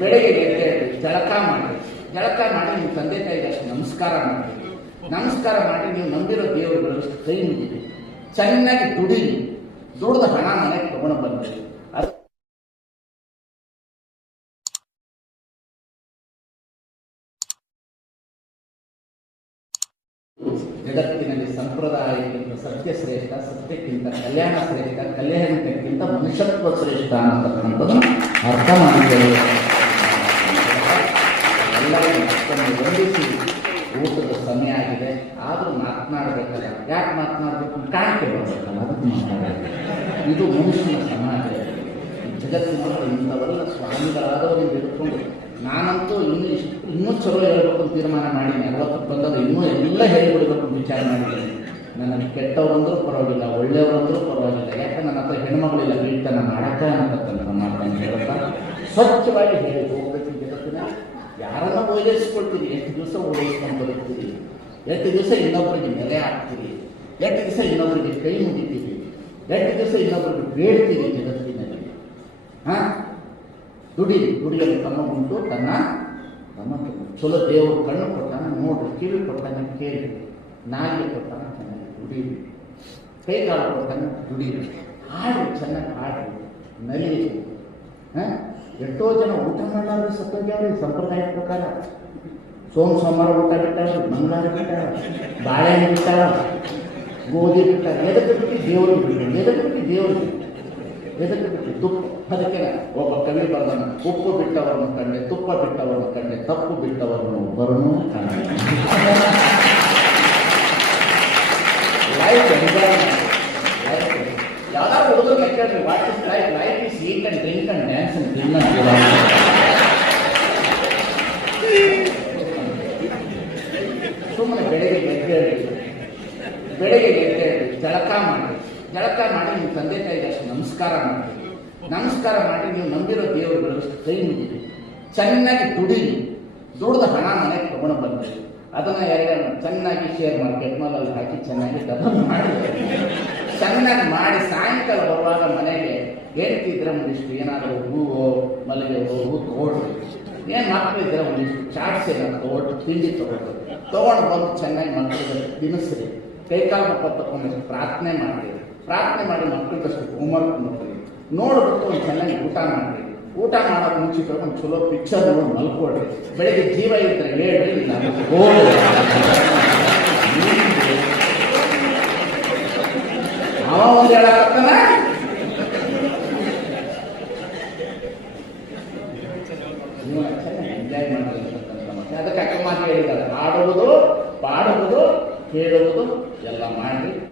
ಬೆಳಗ್ಗೆ ಜಳಕ ಮಾಡಿ. ಜಳಕ ಮಾಡಿ ನಿಮ್ಮ ತಂದೆ ತಾಯಿಗೆ ಅಷ್ಟು ನಮಸ್ಕಾರ ಮಾಡಿ. ನಮಸ್ಕಾರ ಮಾಡಿ ನೀವು ನಂಬಿರೋ ದೇವರುಗಳು ಕೈ ಮುಗಿರಿ ಚೆನ್ನಾಗಿ ದುಡಿ ದುಡ್ದು ಹಣ ಮನೆಗೆ ತಗೊಂಡು ಬಂದ್ರಿ ಜಗತ್ತಿನಲ್ಲಿ ಸಂಪ್ರದಾಯಕ್ಕಿಂತ ಸತ್ಯ ಶ್ರೇಷ್ಠ ಸತ್ಯಕ್ಕಿಂತ ಕಲ್ಯಾಣ ಶ್ರೇಷ್ಠ, ಕಲ್ಯಾಣಕ್ಕಿಂತ ಮನುಷ್ಯತ್ವ ಶ್ರೇಷ್ಠ ಅನ್ನತಕ್ಕಂಥದ್ದನ್ನು ಅರ್ಥ ಮಾಡಿದ್ದೇವೆ ಎಲ್ಲರಿಗೂ ಮತ್ತೊಮ್ಮೆ ವಂದಿಸಿ. ಊಟದ ಸಮಯ ಆಗಿದೆ. ಆದರೂ ಮಾತನಾಡಬೇಕಲ್ಲ. ಯಾಕೆ ಮಾತನಾಡಬೇಕು ಕಾಣಿಕೆ ಬರಬೇಕಲ್ಲ ಅದಕ್ಕೆ ಮಾತನಾಡಬೇಕು ಇದು ಮನುಷ್ಯನ ಸಮಾಜ. ಜಗತ್ತಿನಲ್ಲಿ ಇಂಥವೆಲ್ಲ ಸ್ವಾಮಿಗಳಾದವರು ಹಿಡ್ಕೊಂಡು ನಾನಂತೂ ಇನ್ನೂ ಇಷ್ಟು ಇನ್ನೂ ಚಲೋ ಹೇಳಬೇಕು ಅಂತ ತೀರ್ಮಾನ ಮಾಡೀನಿ ಅರವತ್ತಕ್ಕೆ ಬಂದಾಗ ಇನ್ನೂ ಎಲ್ಲ ಹೇಳಿಬಿಡಬೇಕು ಅಂತ ವಿಚಾರ ಮಾಡಿದ್ದೀನಿ. ನನಗೆ ಕೆಟ್ಟವರಂದ್ರೂ ಪರವಾಗಿಲ್ಲ, ಒಳ್ಳೆಯವರಂದ್ರೂ ಪರವಾಗಿಲ್ಲ. ಯಾಕೆ ನನ್ನ ಹತ್ರ ಹೆಣ್ಮಗಳಿಲ್ಲ, ಕೀರ್ತನ ಮಾಡಕ್ಕ ಅನ್ನತಕ್ಕಂಥ ಮಾತನ್ನು ಹೇಳ್ತಾ ಸ್ವಚ್ಛವಾಗಿ ಹೇಳಿ, ಹೋಗ್ಬೇಕು ಜಗತ್ತಿನ ಯಾರನ್ನ ಓಲೈಸ್ಕೊಳ್ತೀರಿ ಎಷ್ಟು ದಿವಸ ಓಲೈಸ್ಕೊಂಡು ಬರುತ್ತೀರಿ ಎಷ್ಟು ದಿವಸ ಇನ್ನೊಬ್ಬರಿಗೆ ನೆಲೆ ಹಾಕ್ತೀರಿ? ಎಷ್ಟು ದಿವಸ ಇನ್ನೊಬ್ಬರಿಗೆ ಕೈ ಮುಗಿತೀರಿ? ಎಷ್ಟು ದಿವಸ ಇನ್ನೊಬ್ಬರಿಗೆ ಬೇಡ್ತೀರಿ ಜಗತ್ತಿನಲ್ಲಿ? ಹಾ? ದುಡಿ, ದುಡಿಯಲು ತಮ್ಮ ಉಂಟು, ತನ್ನ ತಮ್ಮ ಚಲೋ ದೇವರು ಕಣ್ಣು ಕೊಟ್ಟಾನ, ನೋಡ್ರಿ, ಕಿವಿ ಕೊಟ್ಟಾನ ಕೇಳಿ ನಾಲಿಗೆ ಕೊಟ್ಟಾನ ಚೆನ್ನಾಗಿ ದುಡೀರಿ ಕೈ ಕಾಲು ಕೊಟ್ಟಾನ ದುಡೀರಿ ಹಾಡ್ರಿ ಚೆನ್ನಾಗಿ ಹಾಡ್ರಿ ನಲಿರಿ ಹಾಂ ಎಷ್ಟೋ ಜನ ಊಟ ಮಾಡಲಾರ್ದೆ ಸತ್ತೋಗ್ಯಾವ್ರಿ ಸಂಪ್ರದಾಯ ಪ್ರಕಾರ ಸೋಮ ಸೋಮವಾರ ಊಟ ಬಿಟ್ಟಾರ ಮಂಗಳವಾರ ಬಿಟ್ಟಾರ ಬಾಳೆಹಣ್ಣು ಬಿಟ್ಟಾರ ಗೋಧಿ ಬಿಟ್ಟಾರ ಎದಕ್ಕೆ ಬಿಟ್ಟು ದೇವ್ರಿಗೆ ಬಿಟ್ಟು ಎದಕ್ಕೆ ಬಿಟ್ಟು ದೇವ್ರಿಗೆ ಎದಕ್ಕೆ ಬಿಟ್ಟು ತುಪ್ಪ ಅದಕ್ಕೆ ಒಬ್ಬ ಕವಿ ಬರ್ದನ ಉಪ್ಪು ಬಿಟ್ಟವರನ್ನು ಕಂಡೆ ತುಪ್ಪ ಬಿಟ್ಟವರನ್ನು ಕಂಡೆ ತಪ್ಪು ಬಿಟ್ಟವರನ್ನು ಒಬ್ಬರನ್ನು ಕಂಡೆ ಯಾವ್ದಾದ್ರು ಹುಡುಗರಿಗೆ life. Life is eat and drink and and and and dance and drink ಸುಮ್ಮನೆ ಬೆಳಗ್ಗೆ ಗೆದ್ದೇಳಿ ಬೆಳಗ್ಗೆ ಗೆದ್ದೇಳಿ ಜಳಕ ಮಾಡಿ. ಜಳಕ ಮಾಡಿ ನಿಮ್ಮ ತಂದೆ ತಾಯಿಗೆ ಅಷ್ಟು ನಮಸ್ಕಾರ ಮಾಡಿ ನಮಸ್ಕಾರ ಮಾಡಿ ನೀವು ನಂಬಿರೋ ದೇವರುಗಳು ಕೈ ಮುಗಿರಿ ಚೆನ್ನಾಗಿ ದುಡಿರಿ ದುಡ್ದು ಹಣ ಮನೆಗೆ ತಗೊಂಡು ಬಂದ್ರಿ ಅದನ್ನ ಯಾರ್ಯಾರ ಚೆನ್ನಾಗಿ ಶೇರ್ ಮಾರ್ಕೆಟ್ ಮಾಲಲ್ಲಿ ಹಾಕಿ ಚೆನ್ನಾಗಿ ಡಬಲ್ ಮಾಡಿ. ಚೆನ್ನಾಗಿ ಮಾಡಿ ಸಾಯಂಕಾಲ ಬರುವಾಗ ಮನೆಗೆ ಹೇಳ್ತಿದ್ರೆ ಒಂದಿಷ್ಟು ಏನಾದರೂ ಹೂವು ಮಲ್ಲಿಗೆ ಹೂವು ತಗೊಳ್ರಿ. ಏನು ಮಕ್ಕಳಿದ್ರೆ ಒಂದಿಷ್ಟು ಚಾಟ್ಸ್ ಏನಾದ್ರು ತಗೊಳ್ರಿ, ತಿಂಡಿ ತಗೊಳ್ರಿ. ತಗೊಂಡು ಬಂದು ಚೆನ್ನಾಗಿ ಮಕ್ಕಳಿಗೆ ತಿನ್ನಿಸ್ರಿ. ಕೈಕಾಲು ಮಕ್ಕಳು ತಗೊಂಡು ಪ್ರಾರ್ಥನೆ ಮಾಡಿ. ಪ್ರಾರ್ಥನೆ ಮಾಡಿ ಮಕ್ಕಳಿಗಷ್ಟು ಹೋಮ್ವರ್ಕ್ ಮಾಡ್ರಿ ನೋಡ್ಬಿಟ್ಟು ಒಂದು ಚೆನ್ನಾಗಿ ಊಟ ಮಾಡ್ರಿ. ಊಟ ಮಾಡೋದು ಮುಂಚಿತ ಒಂದು ಚಲೋ ಪಿಕ್ಚರ್ ನೋಡಿ ಮಲ್ಕೊಳ್ರಿ. ಬೆಳಿಗ್ಗೆ ಜೀವ ಇದ್ರೆ ಹೇಳ್ರಿ, ಇಲ್ಲ ಮಾಡಿರ್ತಕ್ಕಂಥ ಮತ್ತೆ ಅದಕ್ಕೆ ಅಕ್ಕ ಮಾತು ಹೇಳಿದ್ದಾರೆ ಆಡುವುದು ಪಾಡುವುದು ಕೇಳುವುದು ಎಲ್ಲ ಮಾಡಿ